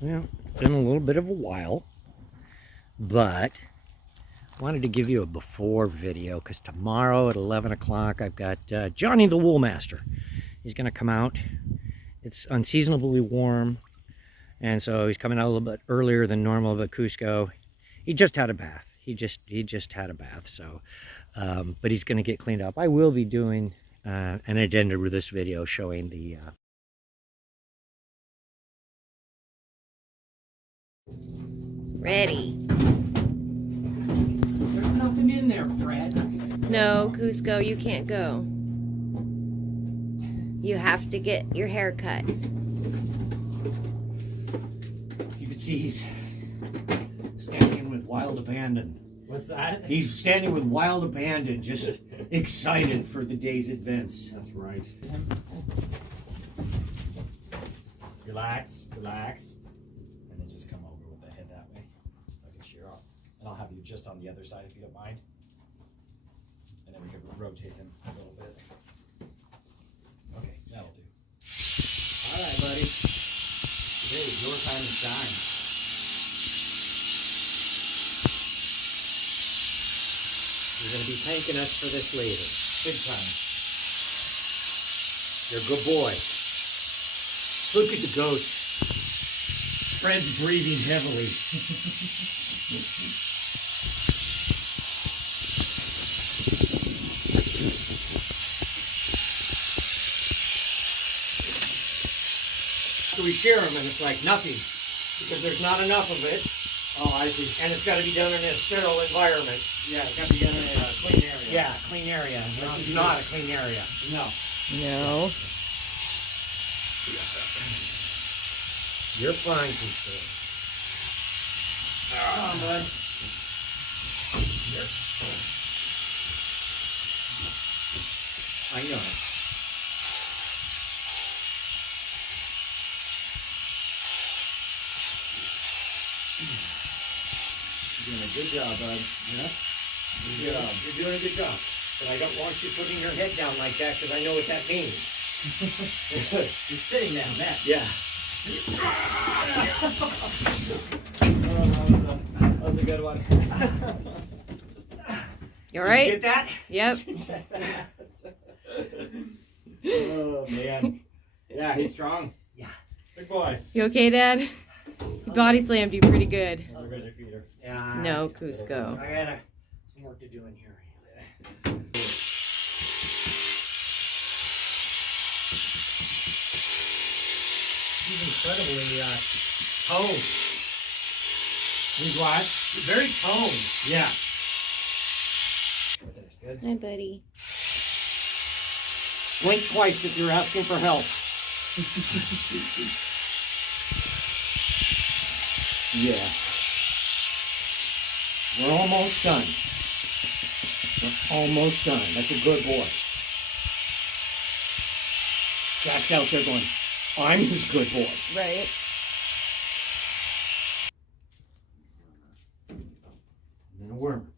Well, it's been a little bit of a while, but I wanted to give you a before video because tomorrow at 11 o'clock I've got Johnny the Wool Master. He's going to come out. It's unseasonably warm, and so he's coming out a little bit earlier than normal at Cusco. He just had a bath. He just had a bath, so but he's going to get cleaned up. I will be doing an addendum with this video showing the Ready. There's nothing in there, Fred. No, Cusco, you can't go. You have to get your hair cut. You can see he's standing with wild abandon. What's that? He's standing with wild abandon, just excited for the day's events. That's right. Relax, relax. And then just come over with the head that way so I can shear off. And I'll have you just on the other side if you don't mind. And then we can rotate them a little bit. Okay, that'll do. All right, buddy. Today is your time to shine. You're going to be thanking us for this later. Big time. You're a good boy. Look at the goat. Fred's breathing heavily. So we share them, and it's like nothing because there's not enough of it. Oh, I see. And it's got to be done in a sterile environment. Yeah, it's got to be done in a clean area. Yeah, clean area. This is not a clean area. No. No. You're fine, Cusco. Come on, bud. I know. You're doing a good job, bud. Yeah? Good job. You're doing a good job. But I don't want you putting your head down like that because I know what that means. You're sitting down, that. Yeah. That was a good one. You alright? You get that? Yep. Oh, man. Yeah, he's strong. Yeah. Big boy. You okay, Dad? He body slammed you pretty good. How good your feet are. Yeah. No, Cusco. I got some work to do in here. He's incredibly toned. He's what? Very toned. Yeah. There's good. Hi, buddy. Blink twice if you're asking for help. Yeah. We're almost done. We're almost done. That's a good boy. Jack's out there going, I'm his good boy. Right. And then a worm.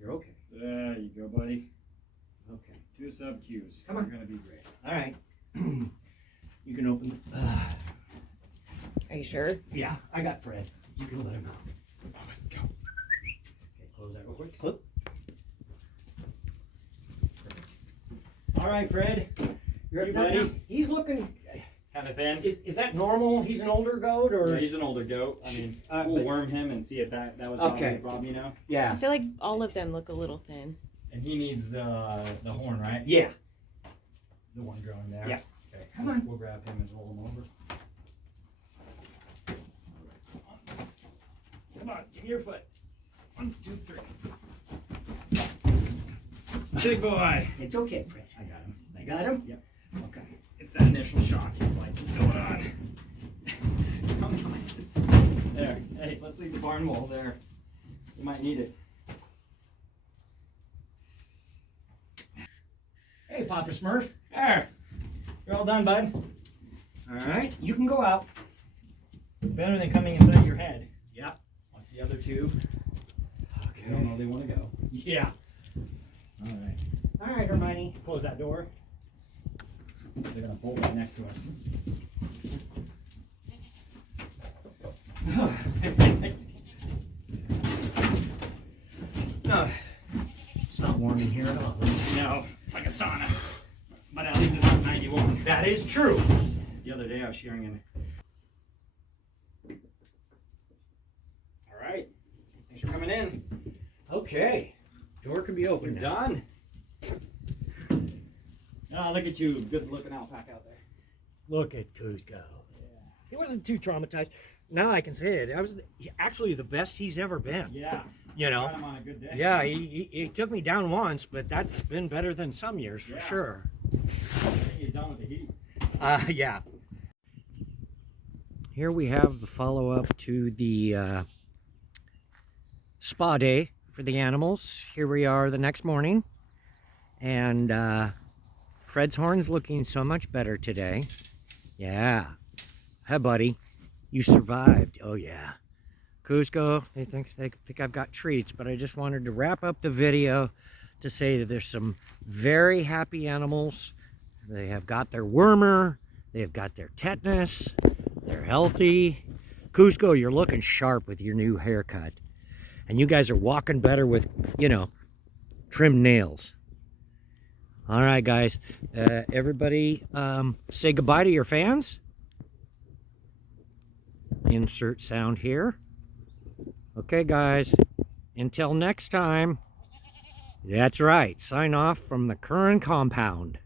You're okay. There you go, buddy. Okay. 2 sub-Qs. Come on. You're going to be great. All right. You can open. Are you sure? Yeah, I got Fred. You can let him out. Go. Okay, close that real quick. Clip. Perfect. All right, Fred. You're You, buddy. He's looking. Kind of thin. Is that normal? He's an older goat, or? Yeah, he's an older goat. I mean, we'll worm him and see if that was Okay. the problem, you know? I Yeah. feel like all of them look a little thin. And he needs the horn, right? Yeah. The one growing there. Yeah. Okay. Come on. We'll grab him and roll him over. Come on, give me your foot. 1, 2, 3. Big boy. It's okay, Fred. I got him. You Thanks. got him? Yep. Okay. It's that initial shock. He's like, what's going on? Come on. There. Hey, let's leave the barn wall there. You might need it. Hey, Papa Smurf. There. You're all done, bud. All right, you can go out. It's better than coming inside your head. Yep. Watch the other two. They don't know they want to go. Yeah. All right. All right, Hermione. Let's close that door. They're gonna bolt right next to us. No, it's not warm in here at all. No, it's like a sauna. But at least it's not 91. That is true. The other day I was sharing in. All right. Thanks for coming in. Okay. Door can be We're opened now. done. Oh, look at you. Good looking alpaca out there. Look at Cusco. He wasn't too traumatized. Now I can say it. That was actually the best he's ever been. Yeah. You know. Got him on a good day. Yeah, he took me down once, but that's been better than some years for sure. I think he's done with the heat. Yeah. Here we have the follow-up to the spa day for the animals. Here we are the next morning, and Fred's horn's looking so much better today. Yeah. Hey, buddy. You survived. Oh, yeah. Cusco, they think I've got treats, but I just wanted to wrap up the video to say that there's some very happy animals. They have got their wormer, they have got their tetanus, they're healthy. Cusco, you're looking sharp with your new haircut. And you guys are walking better with, you know, trimmed nails. All right, guys. Everybody say goodbye to your fans. Insert sound here. Okay, guys, until next time, that's right, sign off from the Curran compound.